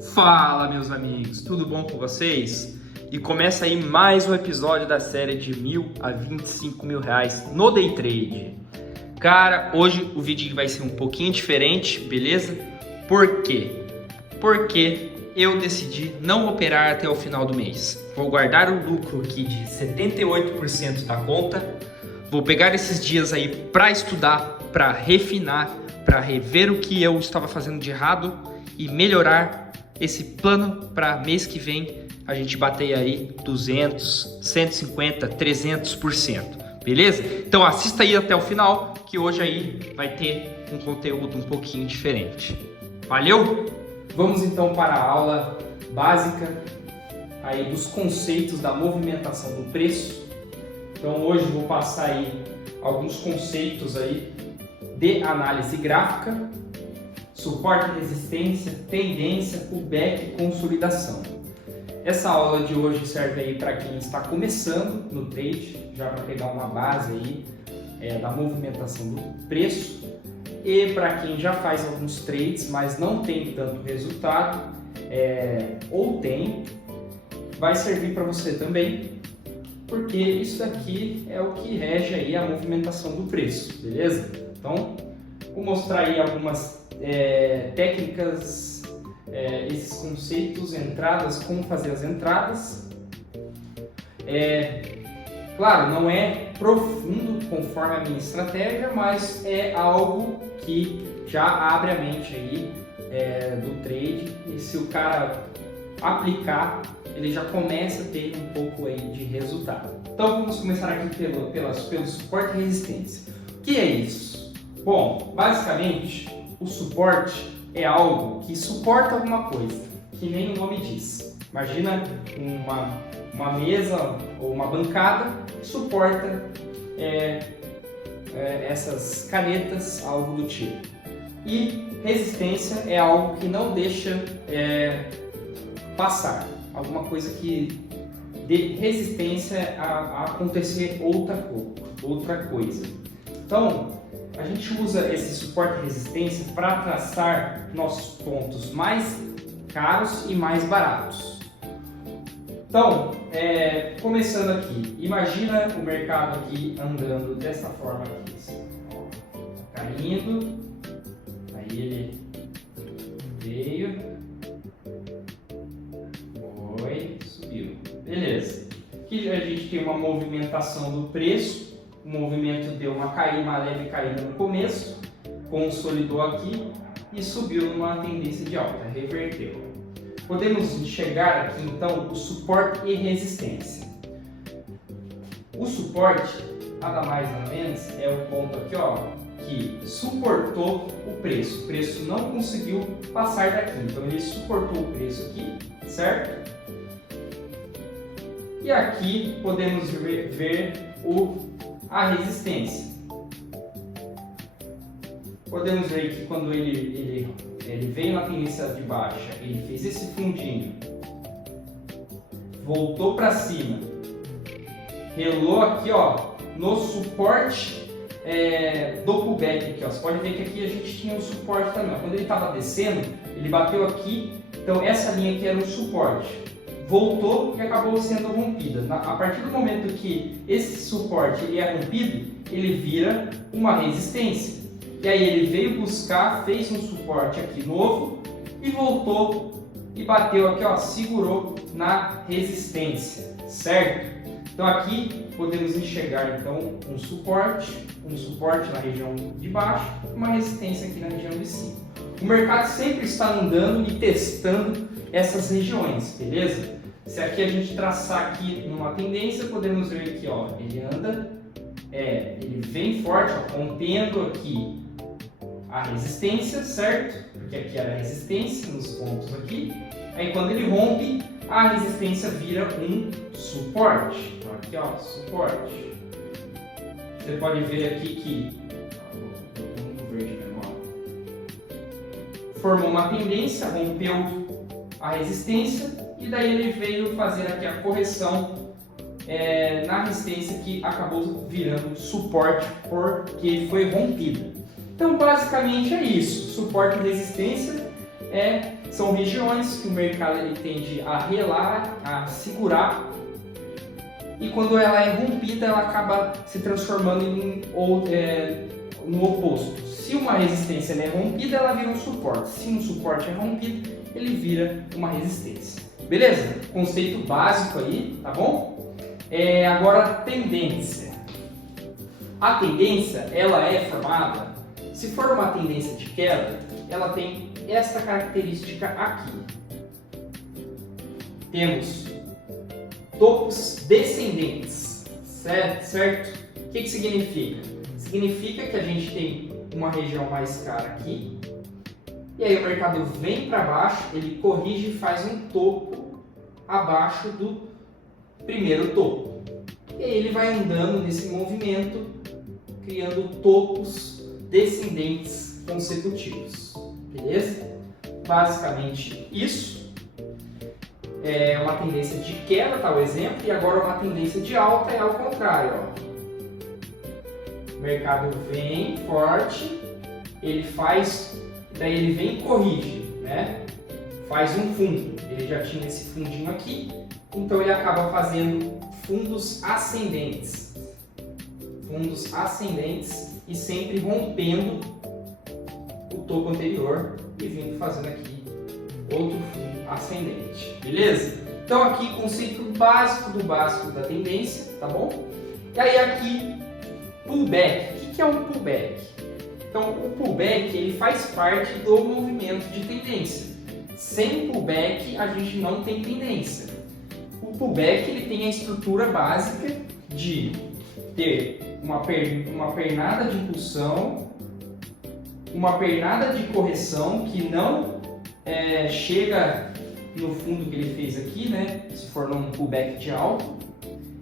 Fala, meus amigos, tudo bom com vocês? E começa aí mais um episódio da série de 1.000 a 25 mil reais no Day Trade. Cara, hoje o vídeo vai ser um pouquinho diferente, beleza? Por quê? Porque eu decidi não operar até o final do mês. Vou guardar o lucro aqui de 78% da conta. Vou pegar esses dias aí para estudar, para refinar, para rever o que eu estava fazendo de errado e melhorar esse plano para mês que vem a gente bater aí 200, 150, 300%, beleza? Então assista aí até o final que hoje aí vai ter um conteúdo um pouquinho diferente. Valeu? Vamos então para a aula básica aí dos conceitos da movimentação do preço. Então hoje eu vou passar aí alguns conceitos aí de análise gráfica, suporte e resistência, tendência, pullback e consolidação. Essa aula de hoje serve aí para quem está começando no trade, já para pegar uma base aí da movimentação do preço, e para quem já faz alguns trades, mas não tem tanto resultado, ou tem, vai servir para você também, porque isso daqui é o que rege aí a movimentação do preço, beleza? Então, vou mostrar aí algumas técnicas, esses conceitos, entradas, como fazer as entradas. Claro, não é profundo conforme a minha estratégia, mas é algo que já abre a mente aí do trade, e se o cara aplicar, ele já começa a ter um pouco aí de resultado. Então vamos começar aqui pelo suporte e resistência. O que é isso? Bom, basicamente o suporte é algo que suporta alguma coisa, que nem o nome diz. Imagina uma mesa ou uma bancada que suporta essas canetas, algo do tipo. E resistência é algo que não deixa passar, alguma coisa que dê resistência a acontecer outra coisa. Então, a gente usa esse suporte e resistência para traçar nossos pontos mais caros e mais baratos. Então, começando aqui, imagina o mercado aqui andando dessa forma aqui, assim, ó, caindo, aí ele veio, foi, subiu, beleza. Aqui a gente tem uma movimentação do preço. O movimento deu uma leve caída no começo, consolidou aqui e subiu numa tendência de alta, reverteu. Podemos enxergar aqui então o suporte e resistência. O suporte, nada mais nada menos, é o ponto aqui, ó, que suportou o preço não conseguiu passar daqui, então ele suportou o preço aqui, certo? E aqui podemos ver a resistência. Podemos ver que quando ele veio na tendência de baixa, ele fez esse fundinho, voltou para cima, relou aqui, ó, no suporte do pullback aqui, ó. Você pode ver que aqui a gente tinha um suporte também, ó. Quando ele estava descendo, ele bateu aqui, então essa linha aqui era um suporte. Voltou e acabou sendo rompida. A partir do momento que esse suporte é rompido, ele vira uma resistência. E aí ele veio buscar, fez um suporte aqui novo e voltou e bateu aqui, ó, segurou na resistência, certo? Então aqui podemos enxergar então um suporte na região de baixo, uma resistência aqui na região de cima. O mercado sempre está andando e testando essas regiões, beleza? Se aqui a gente traçar aqui numa tendência, podemos ver aqui, ó, ele anda, ele vem forte, ó, contendo aqui a resistência, certo? Porque aqui era a resistência nos pontos aqui. Aí quando ele rompe, a resistência vira um suporte. Então aqui, ó, suporte. Você pode ver aqui que formou uma tendência, rompeu a resistência e daí ele veio fazer aqui a correção na resistência que acabou virando suporte porque foi rompida. Então basicamente é isso, suporte e resistência São regiões que o mercado ele tende a relar, a segurar, e quando ela é rompida, ela acaba se transformando no oposto. Se uma resistência é rompida, ela vira um suporte. Se um suporte é rompido, ele vira uma resistência. Beleza? Conceito básico aí, tá bom? Agora, tendência. A tendência, ela é formada, se for uma tendência de queda, ela tem esta característica aqui. Temos topos descendentes, certo? O que significa? Significa que a gente tem uma região mais cara aqui, e aí o mercado vem para baixo, ele corrige e faz um topo abaixo do primeiro topo. E aí ele vai andando nesse movimento, criando topos descendentes consecutivos, beleza? Basicamente isso. É uma tendência de queda, tá o exemplo, e agora uma tendência de alta é ao contrário, ó. O mercado vem forte, ele faz, daí ele vem e corrige, né? Faz um fundo, ele já tinha esse fundinho aqui, então ele acaba fazendo fundos ascendentes e sempre rompendo o topo anterior e vindo fazendo aqui outro fundo ascendente, beleza? Então aqui conceito básico do básico da tendência, tá bom? E aí aqui pullback. O que é um pullback? Então o pullback ele faz parte do movimento de tendência. Sem pullback a gente não tem tendência. O pullback ele tem a estrutura básica de ter uma pernada de impulsão, uma pernada de correção que não chega no fundo que ele fez aqui, né? Se for num pullback de alto,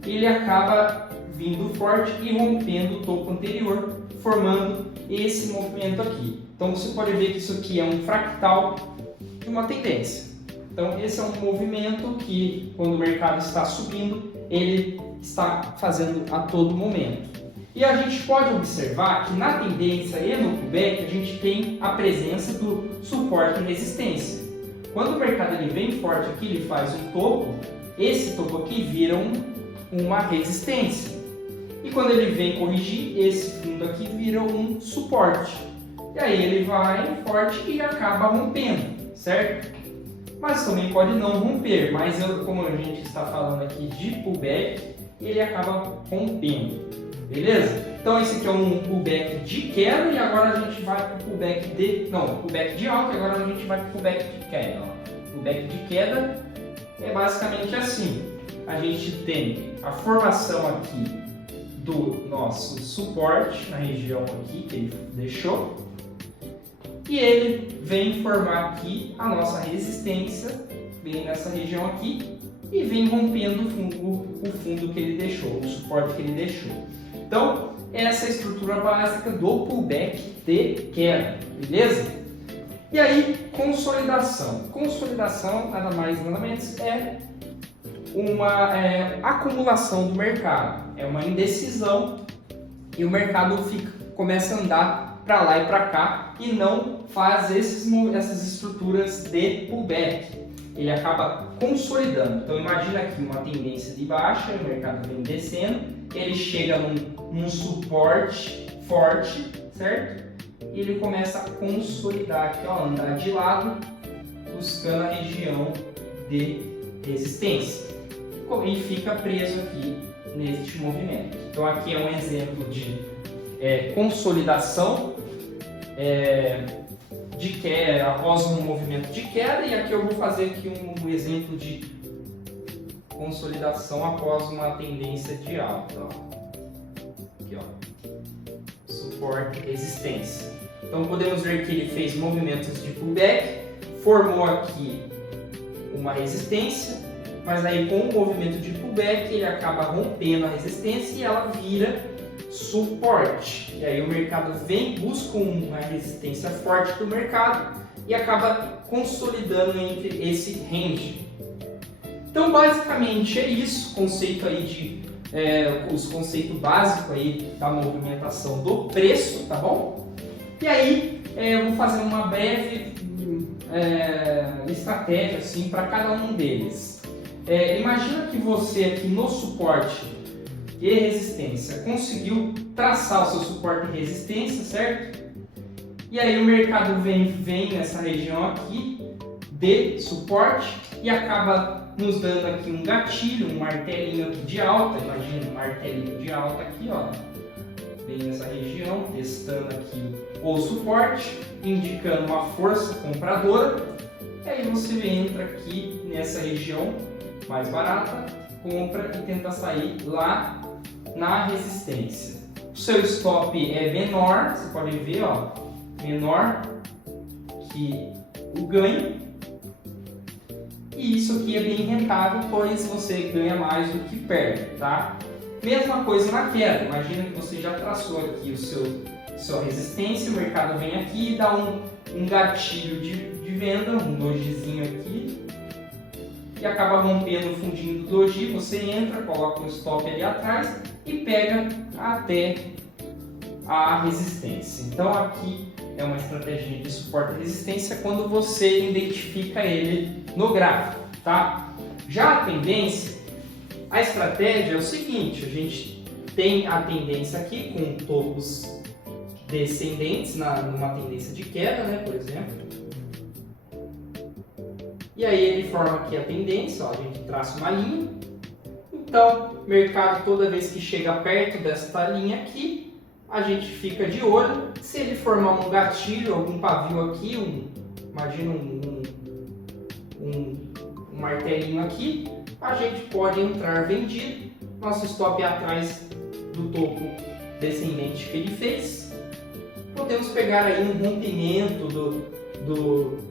ele acaba vindo forte e rompendo o topo anterior, formando esse movimento aqui. Então você pode ver que isso aqui é um fractal de uma tendência. Então esse é um movimento que, quando o mercado está subindo, ele está fazendo a todo momento. E a gente pode observar que na tendência e no pullback a gente tem a presença do suporte e resistência. Quando o mercado ele vem forte aqui, ele faz um topo, esse topo aqui vira uma resistência. E quando ele vem corrigir, esse fundo aqui vira um suporte. E aí ele vai forte e acaba rompendo, certo? Mas também pode não romper, mas como a gente está falando aqui de pullback, ele acaba rompendo, beleza? Então esse aqui é um pullback de queda e agora a gente vai para o pullback de alta e agora a gente vai para o pullback de queda. Ó. Pullback de queda é basicamente assim, a gente tem a formação aqui do nosso suporte na região aqui que ele deixou e ele vem formar aqui a nossa resistência, vem nessa região aqui e vem rompendo o fundo que ele deixou, o suporte que ele deixou. Então, essa é a estrutura básica do pullback de queda, beleza? E aí, consolidação. Consolidação, nada mais nada menos, é uma acumulação do mercado, é uma indecisão e o mercado começa a andar para lá e para cá e não faz essas estruturas de pullback. Ele acaba consolidando. Então imagina aqui uma tendência de baixa, o mercado vem descendo, ele chega num suporte forte, certo? E ele começa a consolidar aqui, ó, andar de lado, buscando a região de resistência. E fica preso aqui neste movimento. Então aqui é um exemplo de consolidação de queda após um movimento de queda, e aqui eu vou fazer aqui um exemplo de consolidação após uma tendência de alta. Ó. Aqui, ó. Suporte e resistência. Então podemos ver que ele fez movimentos de pullback, formou aqui uma resistência, mas aí com o movimento de pullback ele acaba rompendo a resistência e ela vira suporte. E aí o mercado vem, busca uma resistência forte do mercado e acaba consolidando entre esse range. Então basicamente é isso, conceito aí os conceitos básicos aí da movimentação do preço, tá bom? E aí eu vou fazer uma breve estratégia assim para cada um deles. Imagina que você aqui no suporte e resistência conseguiu traçar o seu suporte e resistência, certo? E aí o mercado vem nessa região aqui de suporte e acaba nos dando aqui um gatilho, um martelinho aqui de alta. Imagina um martelinho de alta aqui, ó. Vem nessa região, testando aqui o suporte, indicando uma força compradora. E aí você entra aqui nessa região mais barata, compra e tenta sair lá na resistência. O seu stop é menor, você pode ver, ó, menor que o ganho. E isso aqui é bem rentável, pois você ganha mais do que perde, tá? Mesma coisa na queda. Imagina que você já traçou aqui sua resistência, o mercado vem aqui e dá um gatilho de venda, um dojizinho aqui, e acaba rompendo o fundinho do doji. Você entra, coloca um stop ali atrás e pega até a resistência. Então aqui é uma estratégia de suporte e resistência quando você identifica ele no gráfico, tá? Já a tendência, a estratégia é o seguinte: a gente tem a tendência aqui com topos descendentes numa tendência de queda, né, por exemplo. E aí ele forma aqui a tendência, ó, a gente traça uma linha. Então, o mercado, toda vez que chega perto desta linha aqui, a gente fica de olho. Se ele formar um gatilho, algum pavio aqui, imagina um martelinho aqui, a gente pode entrar vendido. Nosso stop é atrás do topo descendente que ele fez. Podemos pegar aí um rompimento do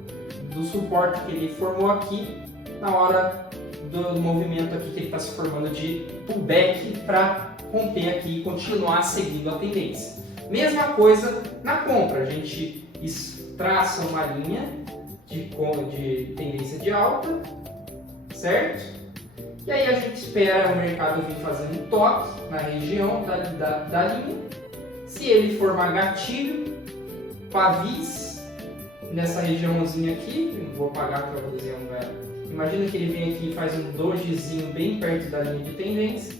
suporte que ele formou aqui na hora do movimento aqui que ele está se formando de pullback para romper aqui e continuar seguindo a tendência. Mesma coisa na compra, a gente traça uma linha de tendência de alta, certo? E aí a gente espera o mercado vir fazendo um toque na região da linha. Se ele formar gatilho, pavis nessa regiãozinha aqui, vou apagar para o desenho. Imagina que ele vem aqui e faz um dojizinho bem perto da linha de tendência.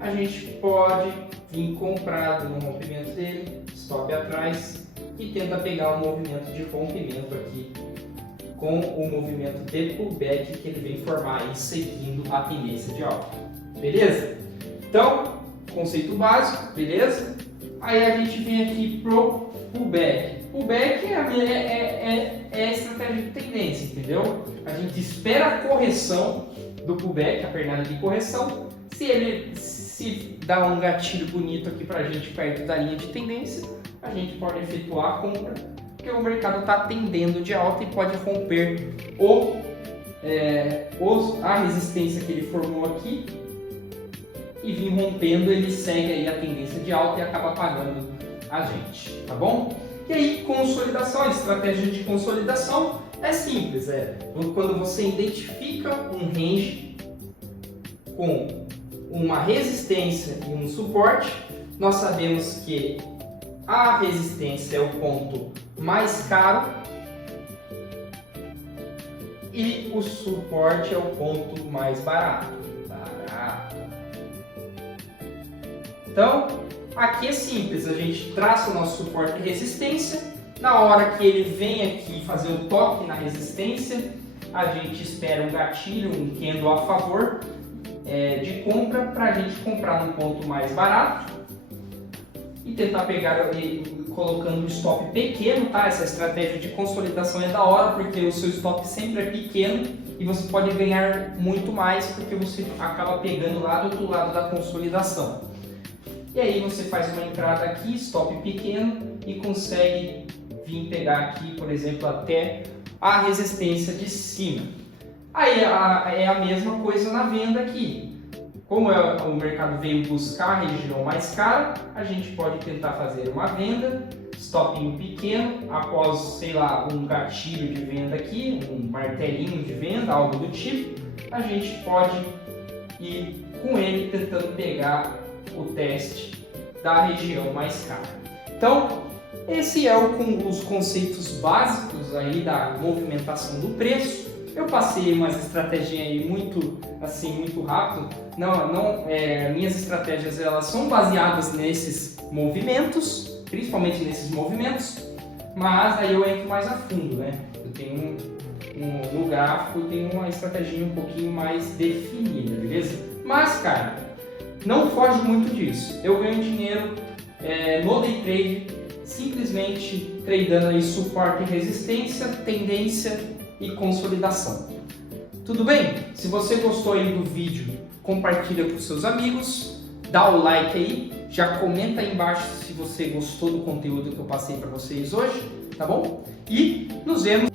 A gente pode vir comprado no rompimento dele, stop atrás e tenta pegar um movimento de rompimento aqui com o movimento de pullback que ele vem formar aí seguindo a tendência de alta. Beleza? Então, conceito básico, beleza? Aí a gente vem aqui pro pullback. Pullback é a estratégia de tendência, entendeu? A gente espera a correção do pullback, a pernada de correção. Se dá um gatilho bonito aqui pra gente perto da linha de tendência, a gente pode efetuar a compra, porque o mercado está tendendo de alta e pode romper a resistência que ele formou aqui e vir rompendo, ele segue aí a tendência de alta e acaba pagando a gente, tá bom? E aí, consolidação, a estratégia de consolidação é simples, quando você identifica um range com uma resistência e um suporte, nós sabemos que a resistência é o ponto mais caro e o suporte é o ponto mais barato. Então, aqui é simples, a gente traça o nosso suporte e resistência. Na hora que ele vem aqui fazer o toque na resistência, a gente espera um gatilho, um candle a favor de compra para a gente comprar no ponto mais barato e tentar pegar colocando um stop pequeno, tá? Essa estratégia de consolidação é da hora porque o seu stop sempre é pequeno e você pode ganhar muito mais porque você acaba pegando lá do outro lado da consolidação. E aí você faz uma entrada aqui, stop pequeno, e consegue vir pegar aqui, por exemplo, até a resistência de cima. Aí é a mesma coisa na venda aqui. Como o mercado veio buscar a região mais cara, a gente pode tentar fazer uma venda, stopinho pequeno, após, sei lá, um gatilho de venda aqui, um martelinho de venda, algo do tipo, a gente pode ir com ele tentando pegar o teste da região mais cara. Então, Esse é os conceitos básicos aí da movimentação do preço. Eu passei umas estratégias aí muito rápido. Minhas estratégias elas são baseadas nesses movimentos, principalmente nesses movimentos, mas aí eu entro mais a fundo, né? Eu tenho no gráfico eu tenho uma estratégia um pouquinho mais definida, beleza? Mas, cara, não foge muito disso. Eu ganho dinheiro no day trade simplesmente tradando aí suporte e resistência, tendência e consolidação. Tudo bem? Se você gostou aí do vídeo, compartilha com seus amigos, dá o like aí, já comenta aí embaixo se você gostou do conteúdo que eu passei para vocês hoje, tá bom? E nos vemos